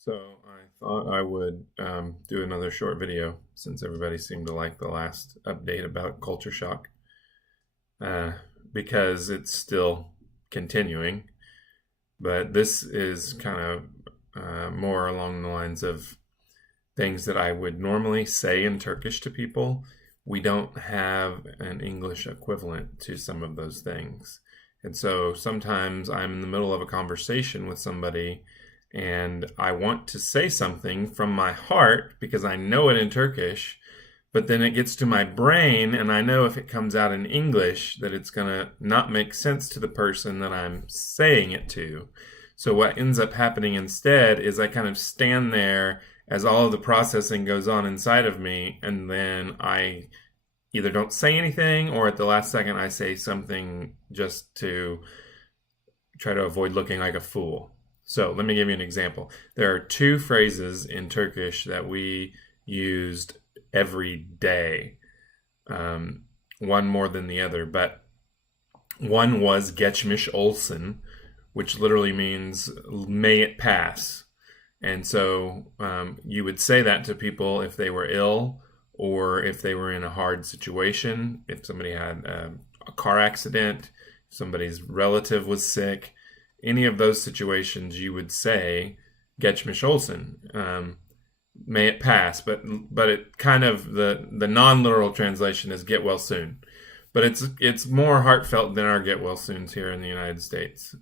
So I thought I would do another short video since everybody seemed to like the last update about culture shock, uh, because it's still continuing. But this is kind of more along the lines of things that I would normally say in Turkish to people. We don't have an English equivalent to some of those things. And so sometimes I'm in the middle of a conversation with somebody and I want to say something from my heart because I know it in Turkish, but then it gets to my brain and I know if it comes out in English that it's going to not make sense to the person that I'm saying it to. So what ends up happening instead is I kind of stand there as all of the processing goes on inside of me, and then I either don't say anything or at the last second I say something just to try to avoid looking like a fool. So let me give you an example. There are two phrases in Turkish that we used every day, one more than the other, but one was geçmiş olsun, which literally means may it pass. And so you would say that to people if they were ill or if they were in a hard situation, if somebody had a car accident, if somebody's relative was sick, any of those situations you would say geçmiş olsun, may it pass. But it kind of, the non-literal translation is get well soon. But it's more heartfelt than our get well soons here in the United States.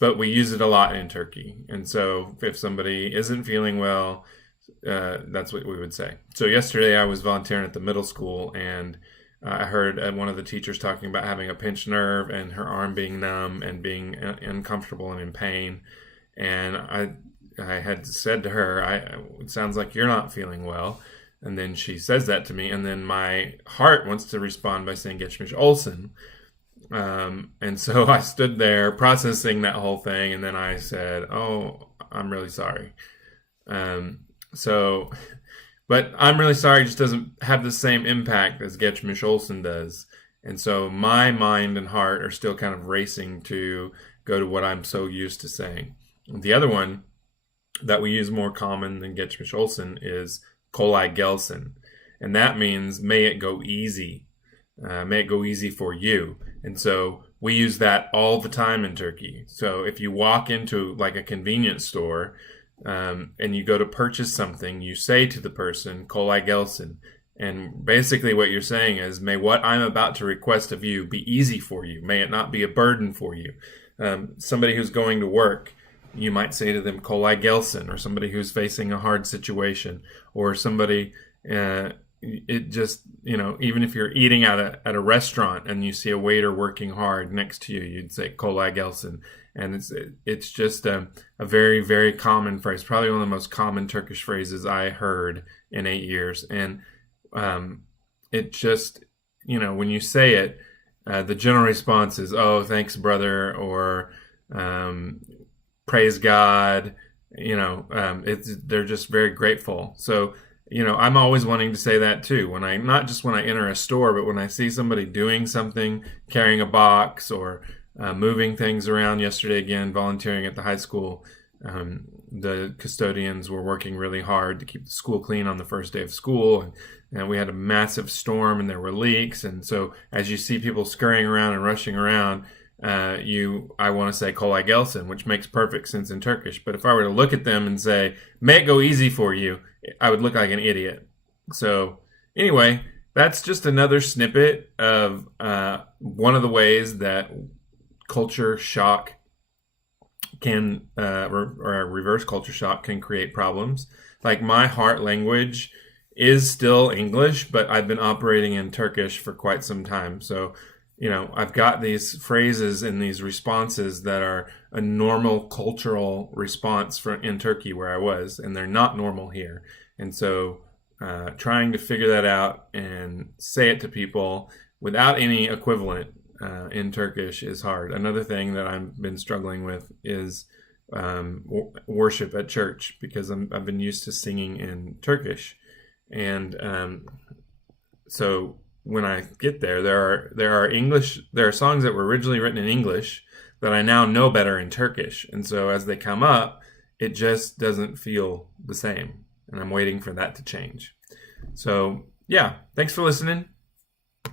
But we use it a lot in Turkey. And so if somebody isn't feeling well, that's what we would say. So yesterday I was volunteering at the middle school, and I heard one of the teachers talking about having a pinched nerve and her arm being numb and being uncomfortable and in pain. And I had said to her, it sounds like you're not feeling well. And then she says that to me, and then my heart wants to respond by saying geçmiş olsun. And so I stood there processing that whole thing, and then I said, "Oh, I'm really sorry." So, but I'm really sorry just doesn't have the same impact as geçmiş olsun does. And so my mind and heart are still kind of racing to go to what I'm so used to saying. The other one that we use more common than geçmiş olsun is kolay gelsin. And that means may it go easy. May it go easy for you. And so we use that all the time in Turkey. So if you walk into like a convenience store and you go to purchase something, you say to the person, kolay gelsin. And basically what you're saying is, may what I'm about to request of you be easy for you. May it not be a burden for you. Somebody who's going to work, you might say to them, kolay gelsin, or somebody who's facing a hard situation, or somebody, it just, even if you're eating at a restaurant and you see a waiter working hard next to you, you'd say kolay gelsin. And it's just a very, very common phrase, probably one of the most common Turkish phrases I heard in 8 years. And it just, when you say it, the general response is, oh, thanks, brother, or praise God. They're just very grateful. So, I'm always wanting to say that too. Not just when I enter a store, but when I see somebody doing something, carrying a box or moving things around. Yesterday, again, volunteering at the high school, the custodians were working really hard to keep the school clean on the first day of school. And we had a massive storm and there were leaks. And so as you see people scurrying around and rushing around, I want to say kolay gelsin, which makes perfect sense in Turkish. But if I were to look at them and say, may it go easy for you, I would look like an idiot. So anyway, that's just another snippet of one of the ways that culture shock can, or reverse culture shock can create problems. Like my heart language is still English, but I've been operating in Turkish for quite some time. So, I've got these phrases and these responses that are a normal cultural response in Turkey where I was, and they're not normal here. And so trying to figure that out and say it to people without any equivalent in Turkish is hard. Another thing that I've been struggling with is worship at church, because I've been used to singing in Turkish. And so when I get there are songs that were originally written in English that I now know better in Turkish. And so as they come up, it just doesn't feel the same. And I'm waiting for that to change. So, yeah, thanks for listening.